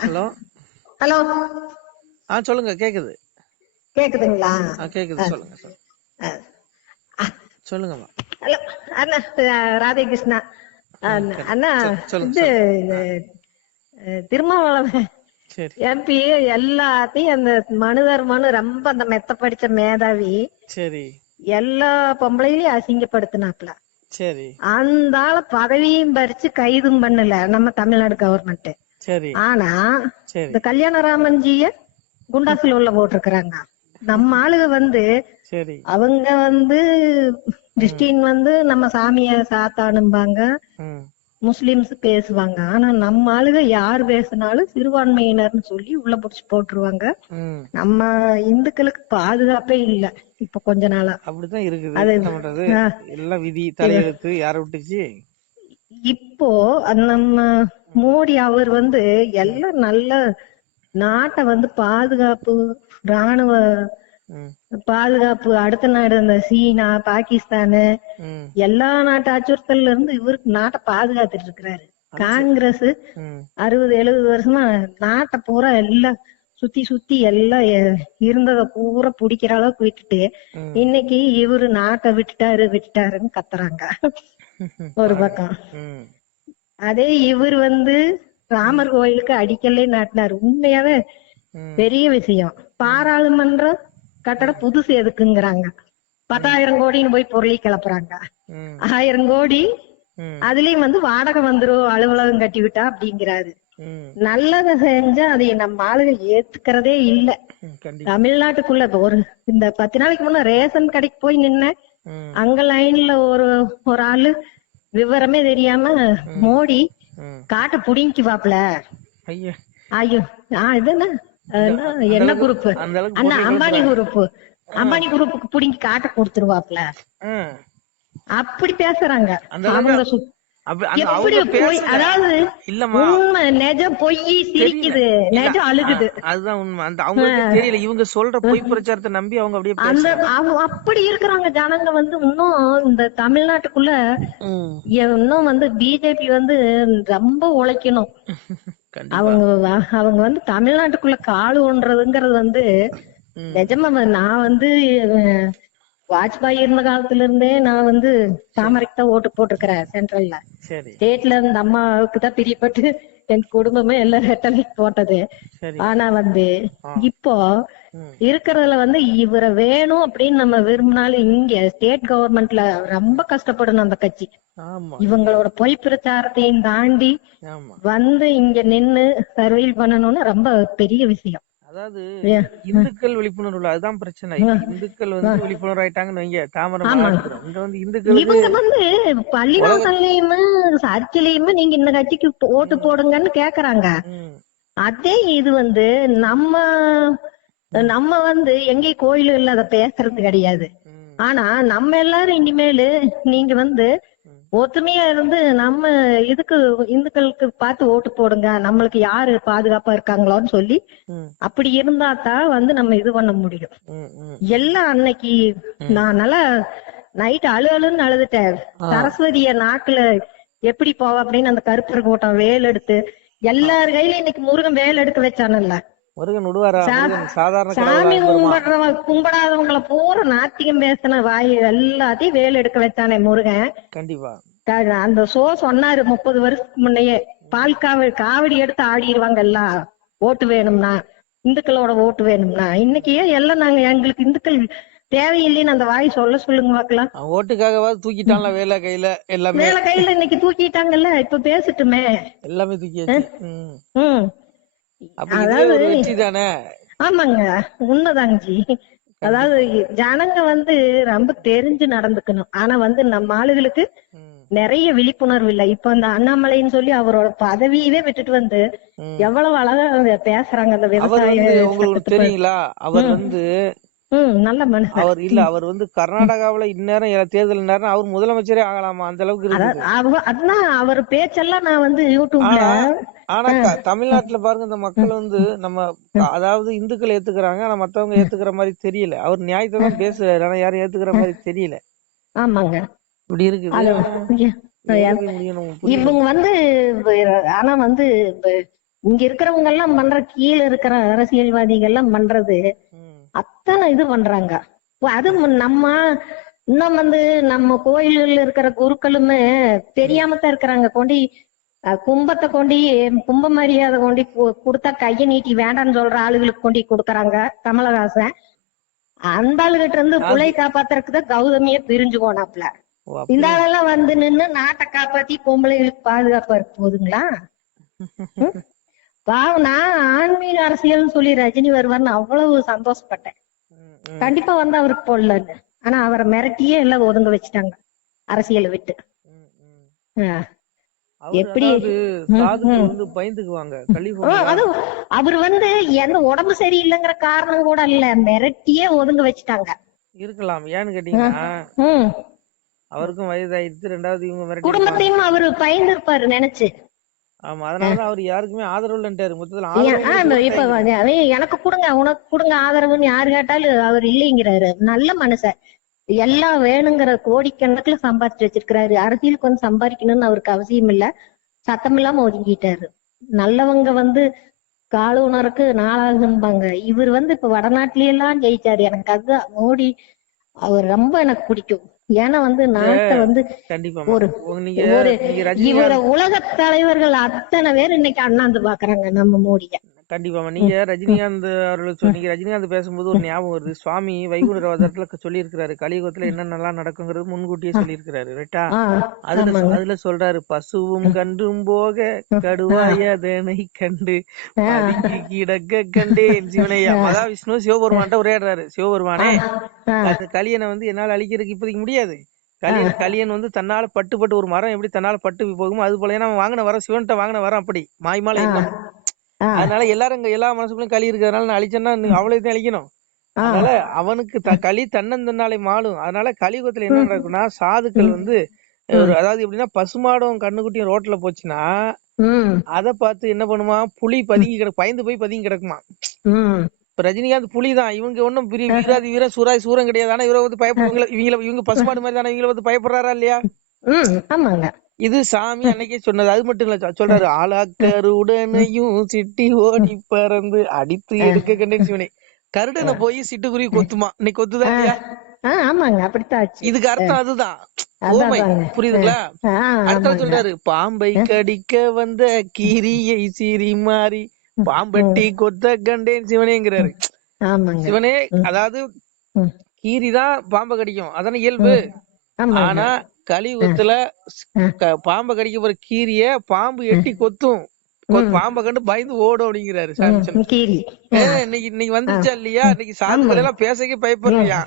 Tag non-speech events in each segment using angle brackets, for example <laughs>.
Hello. Hello. ஆ சொல்லுங்க கேக்குது. கேக்குதுங்களா? கேக்குது சொல்லுங்க சொல்லுங்கம்மா. ஹலோ அண்ணா ராதே கிருஷ்ணா அண்ணா, இது திருமாவளவன் எம்பி எல்லாத்தையும் அந்த மனு தர்மனு ரொம்ப அந்த மெத்த படிச்ச மேதாவி சரி. எல்லா பொம்பளையிலயும் அசிங்கப்படுத்தினாப்ல. சரி. அந்த ஆள பதவியும் பறிச்சு கைதும் பண்ணல நம்ம தமிழ்நாடு கவர்மெண்ட் சரி. ஆனா இந்த கல்யாணராமன்ஜிய குண்டாசுல உள்ள போட்டிருக்கிறாங்க. நம்ம ஆளுக வந்து அவங்க வந்து கிறிஸ்டின் வந்து நம்ம சாமிய சாத்தானும்பாங்க. முஸ்லிம்ஸ் பேசுவாங்க. ஆனா நம்ம ஆளுக யார் பேசினாலும் சிறுபான்மையினர்னு சொல்லி உள்ள புடிச்சு போட்டுருவாங்க. நம்ம இந்துக்களுக்கு பாதுகாப்பே இல்ல. இப்ப கொஞ்ச நாளா. அப்படித்தான் இருக்குது. எல்லாம் விதி தலையெழுத்து யார விட்டுச்சு? இப்போ நம்ம மோடி அவர் வந்து எல்லாம் நல்ல நாட்டை வந்து பாதுகாப்பு ராணுவ பாதுகாப்பு அடுத்த நாடு அந்த சீனா பாகிஸ்தானு எல்லா நாட்டு அச்சுறுத்தல்ல இருந்து இவருக்கு நாட்டை பாதுகாத்துட்டு இருக்கிறாரு. காங்கிரஸ் அறுபது எழுபது வருஷமா நாட்டை பூரா எல்லாம் சுத்தி சுத்தி எல்லாம் இருந்தத பூரா பிடிக்கிற அளவுக்கு விட்டுட்டு. இன்னைக்கு இவரு நாட்டை விட்டுட்டாரு விட்டுட்டாருன்னு கத்துறாங்க. <laughs> ஒரு பக்கம். அதே இவர் வந்து ராமர் கோயிலுக்கு அடிக்கல்லே நாட்டினார். உண்மையாவே. பெரிய விஷயம். பாராளுமன்ற கட்டடம் புதுசு எதுக்குங்கிறாங்க. பத்தாயிரம் கோடின்னு போய் பொருளி கிளப்புறாங்க. ஆயிரம் கோடி அதுலயும் வந்து வாடகை வந்துரும் அலுவலகம் கட்டி விட்டா அப்படிங்கிறாரு நல்லதை செஞ்சா அதை நம்ம ஆளுங்க ஏத்துக்கிறதே இல்ல. தமிழ்நாட்டுக்குள்ள ஒரு இந்த பத்து நாளைக்கு முன்ன ரேஷன் கடைக்கு போய் நின்னேன். ம். அங்க லைன்ல ஒரு ஒரு ஆளு விவரமே தெரியாம மோடி காட்டை புடிங்கிக்குவாப்ல ஐயா. ஐயோ. ஆ இது என்ன குரூப் அண்ணா அம்பானி குரூப் அம்பானி குரூப்புக்கு புடிங்கி காட்டை கொடுத்துருவாப்ல. அப்படி பேசுறாங்க. அவங்க அதுதான் உண்மை. அந்த அவங்களுக்கு தெரியல. இவங்க சொல்ற பொய் பிரச்சாரத்தை நம்பி அவங்க அப்படியே அந்த அப்படி இருக்கிறாங்க ஜனங்க வந்து இன்னும் இந்த தமிழ்நாட்டுக்குள்ள. இன்னும் வந்து பிஜேபி வந்து ரொம்ப உழைக்கணும். <laughs> அவங்க அவங்க வந்து தமிழ்நாட்டுக்குள்ள கால் ஊன்றதுங்கிறது வந்து. நிஜமா நான் வந்து வாஜ்பாய் இருந்த காலத்துல இருந்தே நான் வந்து தாமரைக்கு தான் ஓட்டு போட்டிருக்கிறேன் சென்ட்ரல்ல. ஸ்டேட்ல இருந்த அம்மாவுக்கு தான் பிரியப்பட்டு என் குடும்பமே எல்லாம் ரெட்டலைக்கு போட்டது. ஆனா வந்து. இப்போ. இருக்கிறதுல வந்து இவரை வேணும் அப்படின்னு நம்ம விரும்பினாலும் இங்க ஸ்டேட் கவர்மெண்ட்ல ரொம்ப கஷ்டப்படணும் அந்த கட்சி. இவங்களோட பொய் பிரச்சாரத்தையும் தாண்டி வந்து இங்க நின்னு சர்வீல் பண்ணணும்னு ரொம்ப பெரிய விஷயம். அதாவது இந்துக்கள் விழிப்புணர்வு அதுதான் பிரச்சனை. இந்துக்கள் வந்து விழிப்புணர்வு ஆயிட்டாங்கன்னு வைங்க தாமரை இங்க வந்து இந்துக்களுக்கு இவங்க வந்து பள்ளிவாசல்லையுமே சர்ச்சிலையுமே நீங்க இந்த கட்சிக்கு ஓட்டு போடுங்கன்னு கேக்குறாங்க. அதே இது வந்து நம்ம நம்ம வந்து எங்கேயும் கோயில்கள்ல அதை பேசுறது கிடையாது. ஆனா நம்ம எல்லாரும் இனிமேலு நீங்க வந்து ஒத்துமையா இருந்து நம்ம இதுக்கு இந்துக்களுக்கு பார்த்து ஓட்டு போடுங்க? நம்மளுக்கு யாரு பாதுகாப்பா இருக்காங்களோன்னு சொல்லி அப்படி இருந்தா தான் வந்து நம்ம இது பண்ண முடியும். எல்லாம் அன்னைக்கு நான் நல்லா நைட் அழு அழுன்னு அழுதுட்டேன். சரஸ்வதிய நாக்குல எப்படி போவ அப்படின்னு அந்த கருப்பர் கூட்டம் வேல் எடுத்து எல்லார் கையில இன்னைக்கு முருகன் வேல் எடுக்க வச்சானல்ல. முருகன் விடுவாரா சாதாரண சாமி கும்பிடுறவங்க கும்பிடாதவங்கள பூரா நாத்திகம் பேசின வாய் எல்லாத்தையும் வேல் எடுக்க வச்சானே முருகன். கண்டிப்பா. அந்த சோ சொன்னாரு முப்பது வருஷத்துக்கு முன்னையே. பால் காவடி காவடி எடுத்து ஆடிடுவாங்க எல்லாம் ஓட்டு வேணும்னா. இந்துக்களோட ஓட்டு வேணும்னா. இன்னைக்கு எல்லாம் நாங்க எங்களுக்கு இந்துக்கள் தேவையில்லைன்னு அந்த வாய் சொல்ல சொல்லுங்க பாக்கலாம் ஓட்டுக்காகவாது தூக்கிட்டான்ல வேலை கையில எல்லாமே. மேல கையில இன்னைக்கு தூக்கிட்டாங்கல்ல இப்ப பேசட்டுமே. எல்லாமே தூக்கியாச்சு. தானே? ஆமாங்க உண்மைதாங்க ஜி. அதாவது ஜனங்க வந்து ரொம்ப தெரிஞ்சு நடந்துக்கணும். ஆனா வந்து நம்ம ஆளுகளுக்கு நிறைய விழிப்புணர்வு இல்ல. இப்ப அந்த அண்ணாமலைன்னு சொல்லி அவரோட பதவியவே விட்டுட்டு வந்து. எவ்வளவு அழகா பேசுறாங்க அந்த விவசாய. தெரியுங்களா? அவர் வந்து அவர் இல்ல அவர் வந்து கர்நாடகாவுல இந்நேரம் தேர்தல் நேரம் அவர் முதலமைச்சரே ஆகலாமா? அந்த அளவுக்கு அதான் அவர் பேச்செல்லாம் நான் வந்து யூடியூப்ல ஆனா தமிழ்நாட்டுல பாருங்க இந்த மக்கள் வந்து நம்ம அதாவது இந்துக்கள் ஏத்துக்கிறாங்க ஆனா மத்தவங்க ஏத்துக்கிற மாதிரி தெரியல. அவர் நியாயத்தை தான் பேசுறாரு ஆனா யாரும் ஏத்துக்கிற மாதிரி தெரியல. ஆமாங்க. இப்படி புரியல. இவங்க வந்து ஆனா வந்து இங்க இருக்கிறவங்க எல்லாம் பண்ற கீழே இருக்கிற அரசியல்வாதிகள் எல்லாம் பண்றது அத்தனை இது பண்றாங்க. அது நம்ம இன்னும் வந்து நம்ம கோயில்கள்ல இருக்கிற குருக்களுமே தெரியாம தான் இருக்கிறாங்க. கொண்டு கும்பத்தை கொண்டு கும்ப மரியாதை கொண்டு கொடுத்தா கையை நீட்டி வேண்டாம்னு சொல்ற ஆளுகளுக்கு கொண்டு கொடுக்கறாங்க கமலஹாசன். அந்த ஆளுகிட்ட இருந்து புள்ளைய காப்பாத்துறதுக்கு தான் கௌதமியே பிரிஞ்சு போனாப்ல. இந்த ஆளெல்லாம் வந்து நின்னு நாட்டை காப்பாத்தி பொம்பளைகளுக்கு பாதுகாப்பா இருக்க போதுங்களா? பாவம் நான் ஆன்மீக அரசியல்னு சொல்லி ரஜினி வருவார்னு அவ்வளவு சந்தோஷப்பட்டேன். கண்டிப்பா வந்து அவருக்கு போடலன்னு ஆனா அவரை மிரட்டியே எல்லாம் ஒதுங்க வச்சுட்டாங்க அரசியலை விட்டு. எப்படி? அது அவர் வந்து எந்த உடம்பு சரியில்லைங்கிற காரணம் கூட இல்ல மிரட்டியே ஒதுங்க வச்சுட்டாங்க. இருக்கலாம். ஏன்னு கேட்டீங்கன்னா அவருக்கும் வயதாயிருச்சு ரெண்டாவது இவங்க குடும்பத்தையும் அவரு பயந்து இருப்பாரு நினைச்சு. ஆமா அதனாலதான் அவர் யாருக்குமே ஆதரவு இல்லன்ட்டாரு மொத்தத்துல இப்ப எனக்கு கொடுங்க உனக்கு கொடுங்க ஆதரவுன்னு யாரு கேட்டாலும் அவர் இல்லைங்கிறாரு. நல்ல மனுஷன். எல்லாம் வேணுங்கிற கோடிக்கணக்குல சம்பாதிச்சு வச்சிருக்கிறாரு. அரசியலுக்கு வந்து சம்பாதிக்கணும்னு அவருக்கு அவசியம் இல்ல. சத்தம் இல்லாம ஒதுங்கிட்டாரு. நல்லவங்க வந்து கால உணருக்கு நாளாகும்பாங்க. இவர் வந்து இப்ப வடநாட்டுல எல்லாம் ஜெயிச்சாரு. எனக்கு அதுதான் மோடி அவர் ரொம்ப எனக்கு பிடிக்கும். ஏன்னா வந்து நாட்டை வந்து கண்டிப்பா ஒரு ஒரு இவர உலக தலைவர்கள் அத்தனை பேர் இன்னைக்கு அண்ணாந்து பாக்குறாங்க நம்ம மோடிய. கண்டிப்பா நீங்க ரஜினிகாந்த் அவர்கள் சொ- நீங்க ரஜினிகாந்த் பேசும்போது ஒரு ஞாபகம் வருது. சுவாமி வைகுண்ட அவதாரத்துல சொல்லி இருக்கிறாரு கலியுகத்துல என்னென்னலாம் நடக்குங்கிறது முன்கூட்டியே சொல்லி இருக்கிறாரு ரைட்டா அதுல. அதுல சொல்றாரு பசுவும் கன்றும் போக கடுவாயதனை கண்டு பதுங்கி கிடக்க கண்டேன் சிவனையா அதான் விஷ்ணு சிவபெருமான்ட்ட உரையாடுறாரு சிவபெருமானே அந்த கலியனை வந்து என்னால அழிக்கிறதுக்கு இப்போதைக்கு முடியாது. கலியன் கலியன் வந்து தன்னால பட்டு பட்டு ஒரு மரம் எப்படி தன்னால பட்டு போகுமோ அது போல ஏன்னா வாங்கின வரம் சிவன்கிட்ட வாங்கின வரம் அப்படி. மாய்மால அதனால எல்லாரும் இங்க எல்லா மனசுக்குள்ளயும் களி இருக்கிறதுனால நான் அழிச்சேன்னா அவளையும் அழிக்கணும். அதனால அவனுக்கு த களி தன்னந்தன்னாலே மாளும் அதனால கலியுகத்துல என்ன நடக்கும்னா சாதுக்கள் வந்து ஒரு அதாவது எப்படின்னா பசுமாடும் கண்ணுக்குட்டியும் ரோட்ல போச்சுன்னா அதை பார்த்து என்ன பண்ணுமா புலி பதுங்கி கிடக்கு பயந்து போய் பதுங்கி கிடக்குமா இப்ப ரஜினிகாந்த் புலி தான். இவங்க ஒண்ணும் பெரிய வீராதி வீர சூராய் சூரம் கிடையாது. ஆனா இவரை வந்து பயப்படுவீங்களா இவங்கள இவங்க பசுமாடு மாதிரி தானே இவங்கள வந்து பயப்படுறாரா இல்லையா? ஆமாங்க. இது சாமி அன்னைக்கே சொன்னது. அது மட்டும் இல்ல சொல்றாரு ஆளாக்கருடனையும் சிட்டி ஓடி பறந்து அடித்து எடுக்க கண்டேன் சிவனே. கருடனை போய் சிட்டுக்குருவி கொத்துமா. இன்னைக்கு கொத்துதா இல்லையா? ஆமாங்க அப்படித்தான் இதுக்கு அர்த்தம் அதுதான். ஓமை. புரியுதுங்களா? அடுத்த சொல்றாரு பாம்பை கடிக்க வந்த கீரியை சீறி மாறி பாம்பட்டி கொத்த கண்டேன் சிவனேங்கிறாரு. சிவனே அதாவது ம். கீரிதான் பாம்பை கடிக்கும். அதானே இயல்பு? ஆனா கலியுகத்துல ம். க- பாம்பை கடிக்க போற கீரிய பாம்பு எட்டி கொத்தும். பாம்பை கண்டு பயந்து ஓடும் அப்படிங்கிறாரு இன்னைக்கு இன்னைக்கு வந்துச்சா இல்லையா? இன்னைக்கு சாதுக்கள் எல்லாம் பேசக்கே பயப்படுறியா?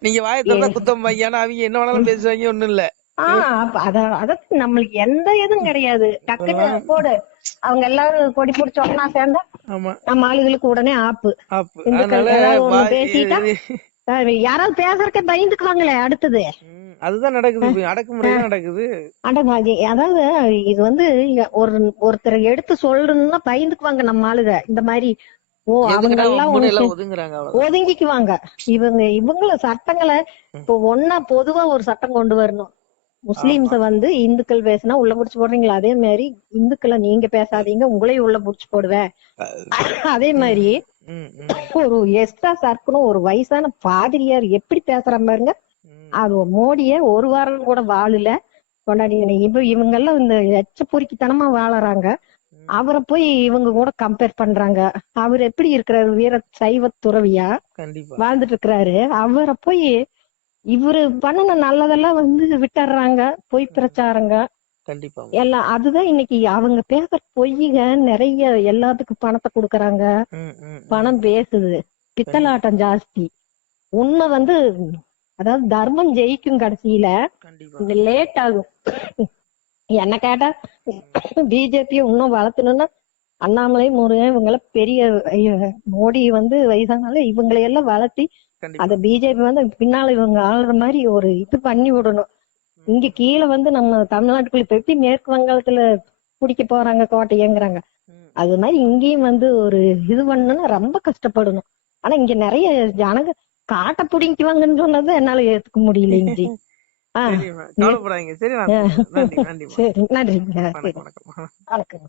நீங்க வாயை திறந்தா குத்தம் பையனா அவங்க என்ன வேணாலும் பேசுவாங்க ஒண்ணும் இல்ல. ஆஹ் அப்ப அத அதற்கு நம்மளுக்கு எந்த இதுவும் கிடையாது. டக்குன்னு போடு. அவங்க எல்லாரும் கொடி பிடிச்ச ஒன்னா சேர்ந்தா நம்ம ஆளுகளுக்கு உடனே ஆப்பு. பேசிட்டா? யாராவது பேசுறதுக்கு பயந்துக்குவாங்களே அடுத்தது. அதுதான் நடக்குது அடக்குமுறை நடக்குது. அட பாதி- அதாவது இது வந்து ஒரு ஒருத்தரை எடுத்து சொல்லணும்னா பயந்துக்குவாங்க நம்ம ஆளுக. இந்த மாதிரி ஓ அவங்க எல்லாம் ஒதுங்கிக்குவாங்க. இவங்க இவங்கள சட்டங்களை இப்போ ஒன்னா பொதுவா ஒரு சட்டம் கொண்டு வரணும். முஸ்லிம்ஸ வந்து இந்துக்கள் பேசினா உள்ள புடிச்சு போடுறீங்களா? அதே மாதிரி இந்துக்களை நீங்க பேசாதீங்க உங்களையும் உள்ள புடிச்சு போடுவேன். அதே மாதிரி ஒரு எஸ்டா சர்க்குன்னு ஒரு வயசான பாதிரியார் எப்படி பேசுற பாருங்க. அது மோடிய ஒரு வாரம் கூட வாழல. கொண்டாடி இப்ப இவங்க எல்லாம் இந்த எச்ச பொறுக்கித்தனமா வாழறாங்க அவரை போய் இவங்க கூட கம்பேர் பண்றாங்க. அவர் எப்படி இருக்கிறாரு வீர சைவ துறவியா? வாழ்ந்துட்டு இருக்கிறாரு. அவரை போய் இவரு பண்ணின நல்லதெல்லாம் வந்து விட்டுறாங்க. பொய் பிரச்சாரங்க. எல்லாம் அதுதான் இன்னைக்கு அவங்க பேசுற பொய்யுங்க நிறைய எல்லாத்துக்கும் பணத்தை கொடுக்கறாங்க. பணம் பேசுது பித்தலாட்டம் ஜாஸ்தி. உண்மை வந்து அதாவது தர்மம் ஜெயிக்கும் கடைசியில லேட் ஆகும். என்ன கேட்டா பிஜேபி இன்னும் வளர்த்தணும்னா அண்ணாமலை முருகன் இவங்கள பெரிய மோடி வந்து வயசானால இவங்களை எல்லாம் வளர்த்தி அந்த பிஜேபி வந்து பின்னால இவங்க ஆளுற மாதிரி ஒரு இது பண்ணி விடணும். இங்க கீழே வந்து நம்ம தமிழ்நாட்டுக்குள்ள இப்ப எப்படி மேற்கு வங்காளத்துல பிடிக்க போறாங்க கோட்டையங்கிறாங்க. அது மாதிரி இங்கேயும் வந்து ஒரு இது பண்ணணும்னா ரொம்ப கஷ்டப்படணும். ஆனா இங்க நிறைய ஜனங்க காட்டை பிடிக்குவாங்கன்னு சொன்னது என்னால ஏத்துக்க முடியல கவலைப்படாதீங்க. சரி நான் நன்றி நன்றி சரி நன்றிங்க. வணக்கம்.